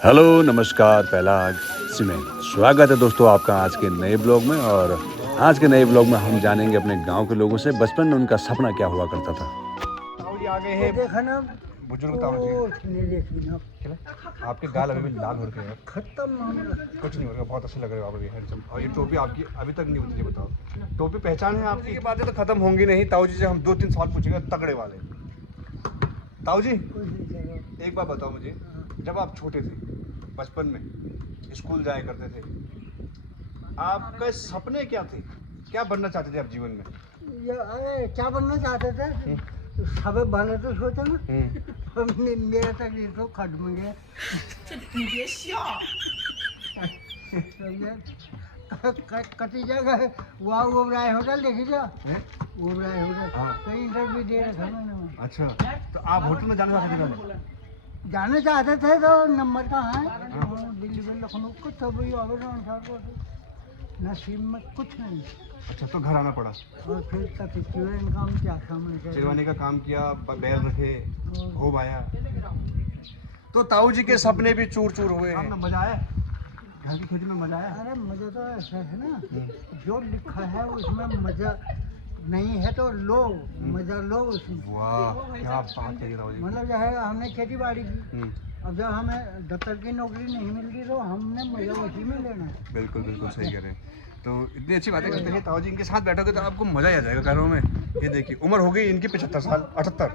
Hello नमस्कार पहलाग cement स्वागत है दोस्तों आपका आज के नए ब्लॉग में। और आज के नए ब्लॉग में हम जानेंगे अपने गांव के लोगों से बचपन में उनका सपना क्या हुआ करता था। ताऊ जी आ गए हैं। देखा ना बुजुर्ग ताऊ जी नहीं देखी ना आपके गाल अभी भी लाल हो रखे हैं। खत्म मामला। कुछ नहीं हो रहा, बहुत अच्छे लग रहे हो आप अभी हैंडसम। और ये टोपी आपकी अभी तक नहीं उतरी, बताओ टोपी पहचान है आपकी? ये बातें तो खत्म होंगी नहीं ताऊ जी से हम 2-3 सवाल पूछेंगे तगड़े वाले। ताऊ जी एक बात बताओ मुझे, जब आप छोटे थे बचपन में स्कूल जाया करते थे, आपके सपने क्या थे? क्या बनना चाहते थे आप जीवन में? क्या बनना चाहते थे? सब बने तो सोचा ना मेरा तक ये तो खट में गया कटी जगह वहाँ वो राय होटल देखी जा वो राय होटल कहीं इंटरव्यू दे रखा मैंने। अच्छा, तो आप होटल में जाना चाहते थे? पहले जाने चाहते थे तो नंबर कहाँ है? दिल्ली में लखनऊ को सब नसीब में कुछ नहीं। अच्छा, तो घर आना पड़ा और फिर तक काम क्या सामने चिरवाने का काम किया, बैल रखे, खूब आया। तो ताऊ जी के सपने भी चूर चूर हुए हैं। मजा आया घर की खेती में? मजा आया? अरे मजा तो ऐसा है ना, जो लिखा है उसमें मजा नहीं है तो लो मजा लो उसमें। वाह क्या बात है ताऊ जी। मतलब जो है हमने खेती बाड़ी की, अब जब हमें दफ्तर की नौकरी नहीं मिल रही तो हमने मजा उसी में लेना है। बिल्कुल बिल्कुल सही कह रहे हैं। तो इतनी अच्छी बातें करते हैं ताऊ जी, इनके साथ बैठोगे तो आपको मजा ही आ जाएगा घरों में। ये देखिए उम्र हो गई इनकी 75 साल 78।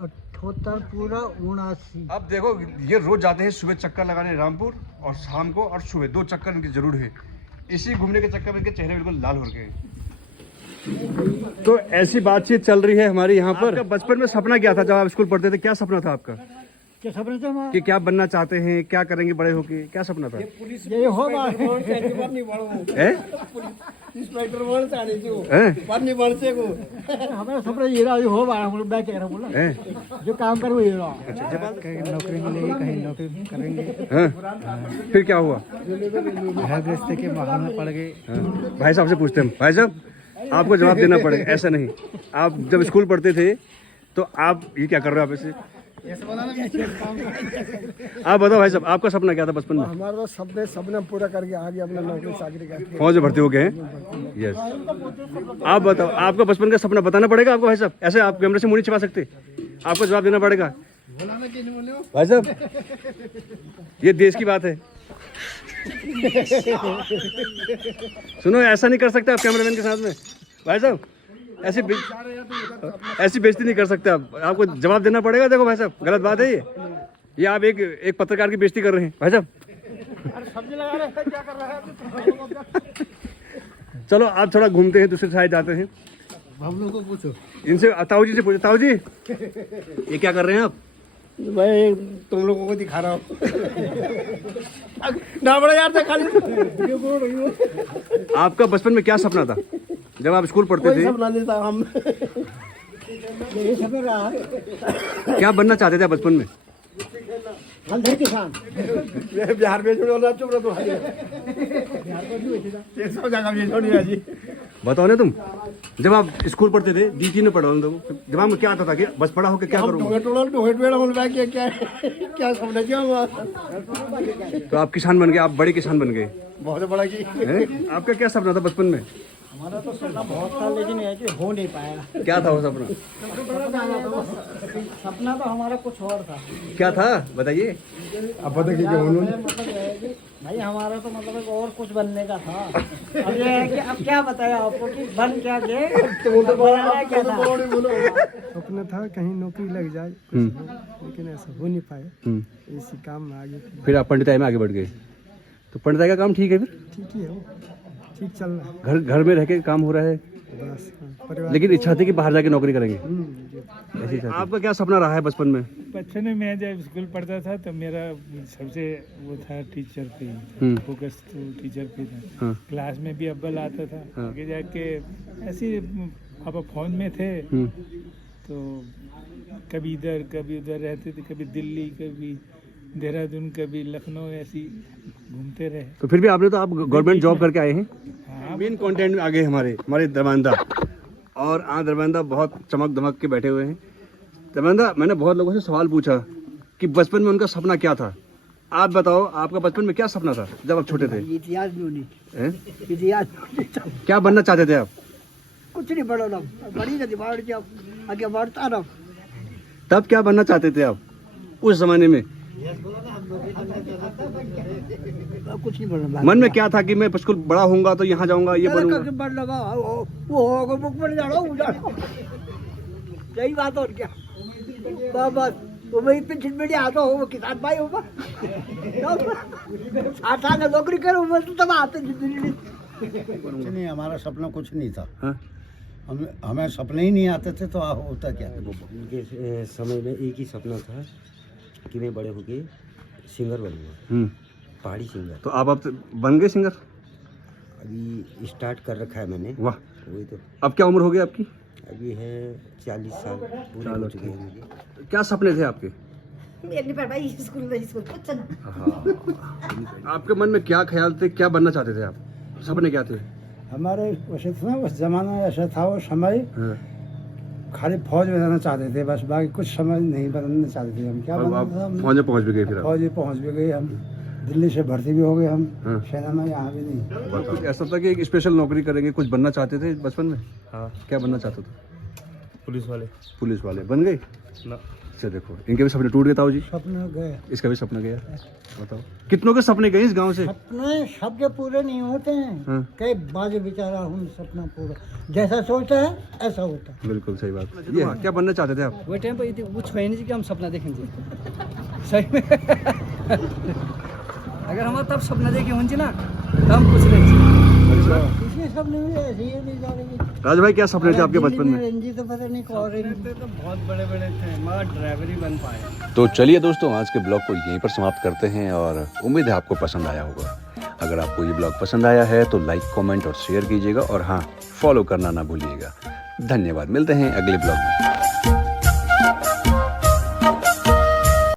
78 पूरा 79। अब देखो ये रोज जाते हैं सुबह चक्कर लगाने रामपुर, और शाम को और सुबह 2 चक्कर इनकी जरूर है। इसी घूमने के चक्कर में इनके चेहरे बिल्कुल लाल हो गए। तो ऐसी बातचीत चल रही है हमारी यहाँ पर। आपका बचपन में सपना क्या था जब आप स्कूल पढ़ते थे? क्या सपना था आपका? क्या सपना था कि क्या बनना चाहते हैं, क्या करेंगे बड़े होके? क्या सपना था? ये हो हमारा सपना ये रहा हो मैं कह रहा हूँ जो काम करो ये रहा। कहीं नौकरी मिलेगी कहीं नौकरी करेंगे। फिर क्या हुआ? घर गृहस्थी के बाहर में पड़ गए। भाई साहब से पूछते हैं। भाई साहब आपको जवाब देना पड़ेगा, ऐसा नहीं। आप जब स्कूल पढ़ते थे तो आप ये क्या कर रहे हो? आप ऐसे आप बताओ भाई साहब, आपका सपना क्या था बचपन में? हमारा तो सपना पूरा करके आगे अपना नौकरी चाकरी करके फौज में भर्ती हो गए हैं। यस, आप बताओ आपका बचपन का सपना बताना पड़ेगा आपको भाई साहब। ऐसे आप कैमरे से मुंह नहीं छिपा सकते, आपको जवाब देना पड़ेगा भाई साहब। ये देश की बात है। सुनो ऐसा नहीं कर सकते आप कैमरामैन के साथ में भाई साहब। ऐसी बेइज्जती नहीं कर सकते आप, आपको जवाब देना पड़ेगा। देखो भाई साहब गलत बात है ये आप एक पत्रकार की बेइज्जती कर रहे हैं भाई साहब। चलो आप थोड़ा घूमते हैं, दूसरी साइड जाते हैं। हम लोग को पूछो, इनसे ताऊ जी से पूछो। ताऊ जी ये क्या कर रहे हैं आप? मैं तुम लोगों को दिखा रहा हूँ ना बड़ा यार था खाली। आपका बचपन में क्या सपना था जब आप स्कूल पढ़ते थे? सपना नहीं था हम यही सपना रहा। क्या बनना चाहते थे बचपन में? हम थे किसान। बिहार में छोड़ो चुप रहो बिहार जी। बताओ ना तुम, जब आप स्कूल पढ़ते थे डीजी में पढ़ा तो दिमाग में क्या आता था कि बस पढ़ा होकर क्या करूँगा? क्या सपना क्या? तो आप किसान बन गए, आप बड़े किसान बन गए। बहुत बड़ा की। आपका क्या सपना था बचपन में? हमारा तो सपना बहुत था लेकिन है कि हो नहीं पाया। क्या था वो सपना? सपना तो हमारा कुछ और था। क्या था बताइए। अब बताइए मतलब भाई हमारा तो मतलब और कुछ बनने का था। अब ये है कि अब क्या बताया आपको कि बन क्या गए क्या था? सपना था कहीं नौकरी लग जाए लेकिन ऐसा हो नहीं पाया। इसी काम में आगे फिर आप पंडिताई में आगे बढ़ गए। तो पंडिताई का काम ठीक है? फिर ठीक ही है, ठीक चल रहा है। घर में रह के काम हो रहा है बस। लेकिन इच्छा थी कि बाहर जाके नौकरी करेंगे। ऐसी इच्छा थी। आपका क्या सपना रहा है बचपन में? बचपन में मैं जब स्कूल पढ़ता था तो मेरा सबसे वो था टीचर पे, फोकस तो टीचर पे था। हाँ। क्लास में भी अव्वल आता था। हाँ। आगे जाके ऐसे पापा फौज में थे तो कभी इधर कभी उधर रहते थे, कभी दिल्ली कभी देहरादून कभी लखनऊ, ऐसी घूमते रहे। तो फिर भी आपने तो आप गवर्नमेंट जॉब करके आए हैं। हाँ, मेन कंटेंट में आगे हमारे दरबांदा, और दरबांदा बहुत चमक दमक के बैठे हुए हैं। दरबांदा मैंने बहुत लोगों से सवाल पूछा कि बचपन में उनका सपना क्या था, आप बताओ आपका बचपन में क्या सपना था जब आप छोटे थे? इतिहास भी नहीं, हैं? इतिहास नहीं था। क्या बनना चाहते थे आप? कुछ नहीं पढ़ो ना, बड़ी ना दिमाग जब आगे बढ़ता ना। तब क्या बनना चाहते थे आप उस जमाने में? कुछ नहीं पढ़ना। मन में क्या था कि मैं स्कूल बड़ा होऊंगा तो यहाँ जाऊंगा, ये बनूंगा? बढ़ लगा वो होगा बुक बन जाना यही बात और क्या। बस वो मेरी पेंशन में आता हो, वो किसान भाई होगा 8 साल नौकरी करो बस तब आते जिंदगी। कुछ नहीं, हमारा सपना कुछ नहीं था। हाँ? हमें सपने ही नहीं आते थे तो होता क्या। उनके समय में एक ही सपना था कि मैं बड़े होके सिंगर बनूंगा, पहाड़ी सिंगर। तो आप अब बन गए सिंगर? अभी स्टार्ट कर रखा है मैंने। वाह। वही तो अब क्या उम्र हो गई आपकी? अभी है 40 साल पूरे हो चुके हैं मुझे। क्या सपने थे आपके? हाँ। आपके मन में क्या ख्याल थे, क्या बनना चाहते थे आप? सपने क्या थे? हमारे वैसे था उस जमाना ऐसा था वो समय, हाँ। खाली फौज में जाना चाहते थे बस, बाकी कुछ समझ नहीं बनना चाहते थे हम। क्या अब बनना आप था? फौज में पहुंच भी गए फिर आप? फौज में पहुंच भी गए हम, दिल्ली से भर्ती भी हो गए हम। हाँ। सेना में यहाँ भी नहीं। कुछ ऐसा था कि एक स्पेशल नौकरी करेंगे, कुछ बनना चाहते थे बचपन में? हाँ। क्या बनना चाहते थे? पुलिस वाले। पुलिस वाले बन गए ना। अच्छा देखो, इनके भी सपने टूट गए ताऊ जी, सपने गए, इसका भी सपना गया। बताओ कितनों के सपने गए इस गांव से? सपने सबके पूरे नहीं होते हैं। हाँ। कई बाज बेचारा हम सपना पूरा जैसा सोचता है ऐसा होता है। बिल्कुल सही बात। ये क्या बनना चाहते थे आप? वो टाइम पर वो छोड़ने से कि हम सपना देखेंगे सही में अगर हम तब सपना देखे होंगे ना तो हम कुछ नहीं। किसी सपने में ऐसे ही नहीं जा रही। राज भाई क्या सपने थे आपके बचपन में? रंजी तो पता नहीं कौन रही। तो बहुत बड़े बड़े थे, मगर ड्राइवर ही बन पाए। तो चलिए दोस्तों, आज के ब्लॉग को यहीं पर समाप्त करते हैं और उम्मीद है आपको पसंद आया होगा। अगर आपको ये ब्लॉग पसंद आया है तो लाइक, कमेंट और शेयर कीजिएगा और हाँ, फॉलो करना ना भूलिएगा। धन्यवाद, मिलते हैं अगले ब्लॉग में।